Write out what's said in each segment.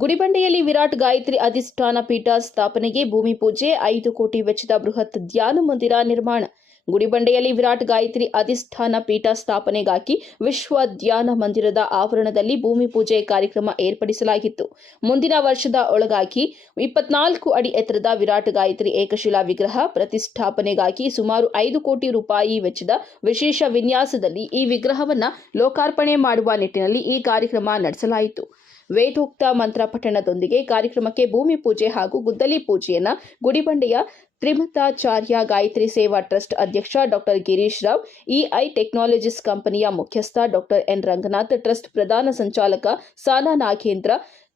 ಗುಡಿಬಂಡೆಯಲ್ಲಿ ವಿರಾಟ್ ಗಾಯತ್ರಿ ಅಧಿಷ್ಠಾನ ಪೀಠ ಸ್ಥಾಪನೆಗೆ ಭೂಮಿ ಪೂಜೆ 5 ಕೋಟಿ ವೆಚ್ಚದ ಬೃಹತ್ ಧ್ಯಾನ ಮಂದಿರ ನಿರ್ಮಾಣ. ಗುಡಿಬಂಡೆಯಲ್ಲಿ ವಿರಾಟ್ ಗಾಯತ್ರಿ ಅಧಿಷ್ಠಾನ ಪೀಠ ಸ್ಥಾಪನೆಗಾಗಿ ವಿಶ್ವ ಧ್ಯಾನ ಮಂದಿರದ ಆವರಣದಲ್ಲಿ ಭೂಮಿ ಪೂಜೆ ಕಾರ್ಯಕ್ರಮ ಏರ್ಪಡಿಸಲಾಗಿತ್ತು. ಮುಂದಿನ ವರ್ಷದ ಒಳಗಾಗಿ 24 ಅಡಿ ಎತ್ತರದ ವಿರಾಟ್ ಗಾಯತ್ರಿ ಏಕಶಿಲಾ ವಿಗ್ರಹ ಪ್ರತಿಷ್ಠಾಪನೆಗಾಗಿ ಸುಮಾರು 5 ಕೋಟಿ ರೂಪಾಯಿ ವೆಚ್ಚದ ವಿಶೇಷ ವಿನ್ಯಾಸದಲ್ಲಿ ಈ ವಿಗ್ರಹವನ್ನು ಲೋಕಾರ್ಪಣೆ ಮಾಡುವ ನಿಟ್ಟಿನಲ್ಲಿ ಈ ಕಾರ್ಯಕ್ರಮ ನಡೆಸಲಾಯಿತು. ವೇದೋಕ್ತ ಮಂತ್ರ ಪಠಣದೊಂದಿಗೆ ಕಾರ್ಯಕ್ರಮಕ್ಕೆ ಭೂಮಿ ಪೂಜೆ ಹಾಗೂ ಗುದ್ದಲಿ ಪೂಜೆಯನ್ನ ಗುಡಿಬಂಡೆಯ ತ್ರಿಮತಾಚಾರ್ಯ ಗಾಯತ್ರಿ ಸೇವಾ ಟ್ರಸ್ಟ್ ಅಧ್ಯಕ್ಷ doctor Girish Rao, EI technologies ಕಂಪನಿಯ ಮುಖ್ಯಸ್ಥ ಡಾಕ್ಟರ್ ಎನ್ ರಂಗನಾಥ್, ಟ್ರಸ್ಟ್ ಪ್ರಧಾನ ಸಂಚಾಲಕ ಸಾನಾ ನಾಗೇಂದ್ರ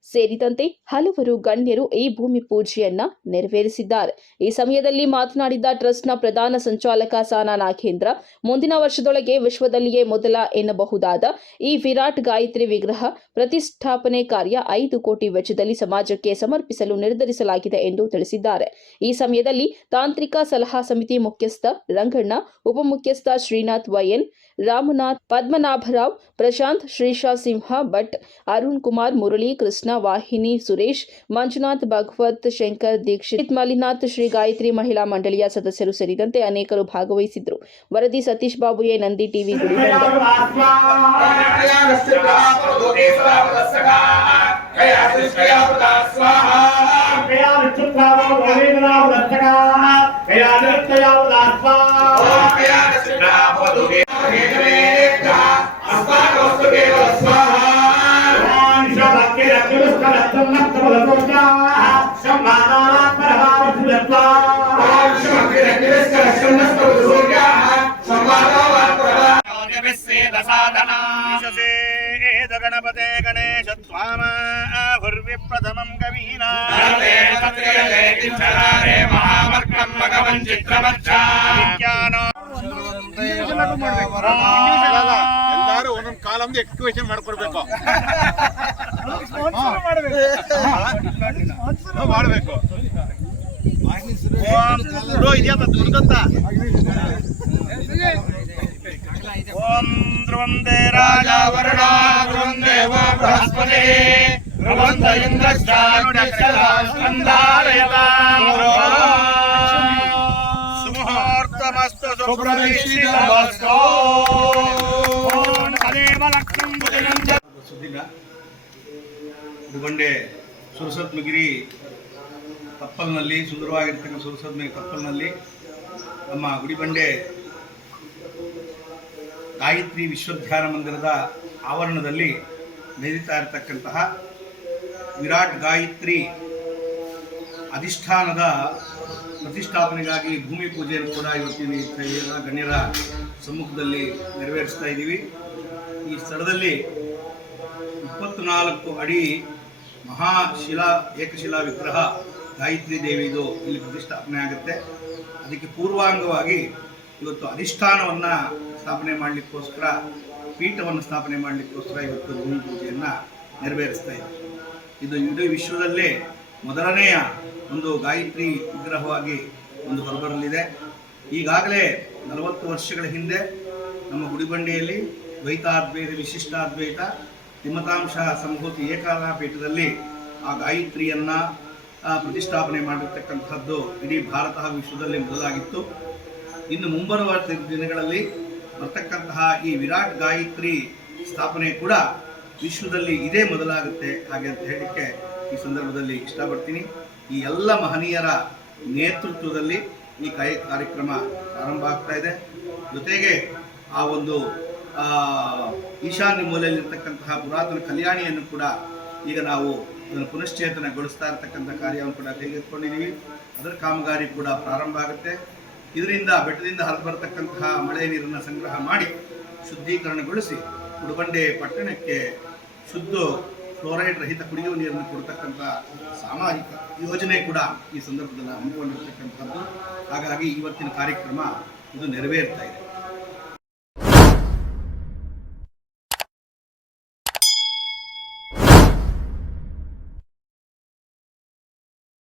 ಸೇರಿದಂತೆ ಹಲವರು ಗಣ್ಯರು ಈ ಭೂಮಿ ಪೂಜೆಯನ್ನ ನೆರವೇರಿಸಿದ್ದಾರೆ. ಈ ಸಮಯದಲ್ಲಿ ಮಾತನಾಡಿದ ಟ್ರಸ್ಟ್ನ ಪ್ರಧಾನ ಸಂಚಾಲಕ ಸಾನಾ ನಾಗೇಂದ್ರ, ಮುಂದಿನ ವರ್ಷದೊಳಗೆ ವಿಶ್ವದಲ್ಲಿಯೇ ಮೊದಲ ಎನ್ನಬಹುದಾದ ಈ ವಿರಾಟ್ ಗಾಯತ್ರಿ ವಿಗ್ರಹ ಪ್ರತಿಷ್ಠಾಪನೆ ಕಾರ್ಯ 5 ಕೋಟಿ ವೆಚ್ಚದಲ್ಲಿ ಸಮಾಜಕ್ಕೆ ಸಮರ್ಪಿಸಲು ನಿರ್ಧರಿಸಲಾಗಿದೆ ಎಂದು ತಿಳಿಸಿದ್ದಾರೆ. ಈ ಸಮಯದಲ್ಲಿ ತಾಂತ್ರಿಕ ಸಲಹಾ ಸಮಿತಿ ಮುಖ್ಯಸ್ಥ ರಂಗಣ್ಣ, ಉಪಮುಖ್ಯಸ್ಥ ಶ್ರೀನಾಥ್ ವೈಎನ್, ರಾಮನಾಥ್, ಪದ್ಮನಾಭರಾವ್, ಪ್ರಶಾಂತ್, ಶ್ರೀಶಾ ಸಿಂಹ ಭಟ್, ಅರುಣ್ ಕುಮಾರ್, ಮುರಳಿ, ಕೃಷ್ಣ, ವಾಹಿನಿ, ಸುರೇಶ್, ಮಂಜುನಾಥ್, ಭಗವತ್, ಶಂಕರ್, ದೀಕ್ಷಿತ್, ಮಲ್ಲಿನಾಥ್, ಶ್ರೀ ಗಾಯತ್ರಿ ಮಹಿಳಾ ಮಂಡಳಿಯ ಸದಸ್ಯರು ಸೇರಿದಂತೆ ಅನೇಕರು ಭಾಗವಹಿಸಿದ್ರು. ವರದಿ ಸತೀಶ್ ಬಾಬು, ಎ ನಂದಿ ಟಿವಿ, ಗುಡಿಬಂಡೆ. ಗಣಪತೆ ಗಣೇಶ ತ್ವಾಮ ಪ್ರಥಮಂ ಕವೀನಾ ಎಲ್ಲಾರು ಒಂದೊಂದು ಕಾಲಮ್ದು ಎಕ್ಸ್ಕ್ವೇಷನ್ ಮಾಡ್ಕೊಡ್ಬೇಕು, ಮಾಡಬೇಕು. ಇದೆಯಾ ದುರ್ಗಂತ ಓಂ ಧ್ರುವಂದೇ ರಾಜ ವರುಣ ಧ್ರುವಂ ದೇವ ಬೃಹಸ್ಪತಿ ಧ್ರುವಂತ ಇಂದ್ರಶ್ಚಾನುಡಕ್ಷಲಾಸ್ಕಂಧಾರಯತಾಂ ಸುಮುಹೂರ್ತಮಸ್ತು ಸುಪ್ರತಿಷ್ಠಿತಮಸ್ತು ತದೇವ ಲಕ್ಷ್ಮೀ ಬುದ್ಧಿನಂಜ. ಸುದ್ದಿಲ್ಲ, ಗುಡಿಬಂಡೆ ಸುರಸತ್ಮಗಿರಿ ಕಪ್ಪಲ್ನಲ್ಲಿ, ಸುಂದರವಾಗಿರ್ತಕ್ಕಂಥ ಸುರಸತ್ಮಗಿರಿ ಕಪ್ಪಲ್ನಲ್ಲಿ ನಮ್ಮ ಗುಡಿಬಂಡೆ ಗಾಯತ್ರಿ ವಿಶ್ವಧ್ಯಾನ ಮಂದಿರದ ಆವರಣದಲ್ಲಿ ನಡೀತಾ ಇರತಕ್ಕಂತಹ ವಿರಾಟ್ ಗಾಯತ್ರಿ ಅಧಿಷ್ಠಾನದ ಪ್ರತಿಷ್ಠಾಪನೆಗಾಗಿ ಭೂಮಿ ಪೂಜೆಯನ್ನು ಕೂಡ ಇವತ್ತಿನ ಗಣ್ಯರ ಸಮ್ಮುಖದಲ್ಲಿ ನೆರವೇರಿಸ್ತಾ ಇದ್ದೀವಿ. ಈ ಸ್ಥಳದಲ್ಲಿ 24 ಅಡಿ ಮಹಾಶಿಲಾ ಏಕಶಿಲಾ ವಿಗ್ರಹ ಗಾಯತ್ರಿ ದೇವಿದು ಇಲ್ಲಿ ಪ್ರತಿಷ್ಠಾಪನೆ ಆಗುತ್ತೆ. ಅದಕ್ಕೆ ಪೂರ್ವಾಂಗವಾಗಿ ಇವತ್ತು ಅಧಿಷ್ಠಾನವನ್ನು ಸ್ಥಾಪನೆ ಮಾಡಲಿಕ್ಕೋಸ್ಕರ, ಪೀಠವನ್ನು ಸ್ಥಾಪನೆ ಮಾಡಲಿಕ್ಕೋಸ್ಕರ ಇವತ್ತು ಭೂಮಿ ಪೂಜೆಯನ್ನು ನೆರವೇರಿಸ್ತಾ ಇದೆ. ಇದು ಇಡೀ ವಿಶ್ವದಲ್ಲೇ ಮೊದಲನೆಯ ಒಂದು ಗಾಯತ್ರಿ ವಿಗ್ರಹವಾಗಿ ಒಂದು ಹೊರಬರಲಿದೆ. ಈಗಾಗಲೇ 40 ವರ್ಷಗಳ ಹಿಂದೆ ನಮ್ಮ ಗುಡಿಬಂಡೆಯಲ್ಲಿ ದ್ವೈತಾದ್ವೈತ, ವಿಶಿಷ್ಟಾದ್ವೈತ, ತ್ರಿಮತಾಂಶ ಸಂಭೂತಿ ಏಕಾಲ ಪೀಠದಲ್ಲಿ ಆ ಗಾಯತ್ರಿಯನ್ನು ಪ್ರತಿಷ್ಠಾಪನೆ ಮಾಡಿರ್ತಕ್ಕಂಥದ್ದು ಇಡೀ ಭಾರತ ಹಾಗೂ ವಿಶ್ವದಲ್ಲಿ ಮೊದಲಾಗಿತ್ತು. ಇನ್ನು ಮುಂಬರುವ ದಿನಗಳಲ್ಲಿ ಬರ್ತಕ್ಕಂತಹ ಈ ವಿರಾಟ್ ಗಾಯತ್ರಿ ಸ್ಥಾಪನೆ ಕೂಡ ವಿಶ್ವದಲ್ಲಿ ಇದೇ ಮೊದಲಾಗುತ್ತೆ ಹಾಗೆ ಅಂತ ಹೇಳಲಿಕ್ಕೆ ಈ ಸಂದರ್ಭದಲ್ಲಿ ಇಷ್ಟಪಡ್ತೀನಿ. ಈ ಎಲ್ಲ ಮಹನೀಯರ ನೇತೃತ್ವದಲ್ಲಿ ಈ ಕಾರ್ಯಕ್ರಮ ಪ್ರಾರಂಭ ಆಗ್ತಾ ಇದೆ. ಜೊತೆಗೆ ಆ ಒಂದು ಈಶಾನ್ಯ ಮೂಲೆಯಲ್ಲಿರ್ತಕ್ಕಂತಹ ಪುರಾತನ ಕಲ್ಯಾಣಿಯನ್ನು ಕೂಡ ಈಗ ನಾವು ಅದನ್ನು ಪುನಶ್ಚೇತನಗೊಳಿಸ್ತಾ ಇರತಕ್ಕಂಥ ಕಾರ್ಯವನ್ನು ಕೂಡ ಕೈಗೆತ್ತಿಕೊಂಡಿದ್ದೀವಿ. ಅದರ ಕಾಮಗಾರಿ ಕೂಡ ಪ್ರಾರಂಭ ಆಗುತ್ತೆ. ಇದರಿಂದ ಬೆಟ್ಟದಿಂದ ಹರಿದು ಬರತಕ್ಕಂತಹ ಮಳೆ ನೀರನ್ನು ಸಂಗ್ರಹ ಮಾಡಿ ಶುದ್ಧೀಕರಣಗೊಳಿಸಿ ಗುಡಿಬಂಡೆ ಪಟ್ಟಣಕ್ಕೆ ಶುದ್ಧ ಫ್ಲೋರೈಡ್ ರಹಿತ ಕುಡಿಯುವ ನೀರನ್ನು ಕೊಡ್ತಕ್ಕಂಥ ಸಾಮಾಜಿಕ ಯೋಜನೆ ಕೂಡ ಈ ಸಂದರ್ಭದಲ್ಲಿ ಹಮ್ಮಿಕೊಂಡಿರ್ತಕ್ಕಂಥದ್ದು. ಹಾಗಾಗಿ ಇವತ್ತಿನ ಕಾರ್ಯಕ್ರಮ ಇದು ನೆರವೇರ್ತಾ ಇದೆ.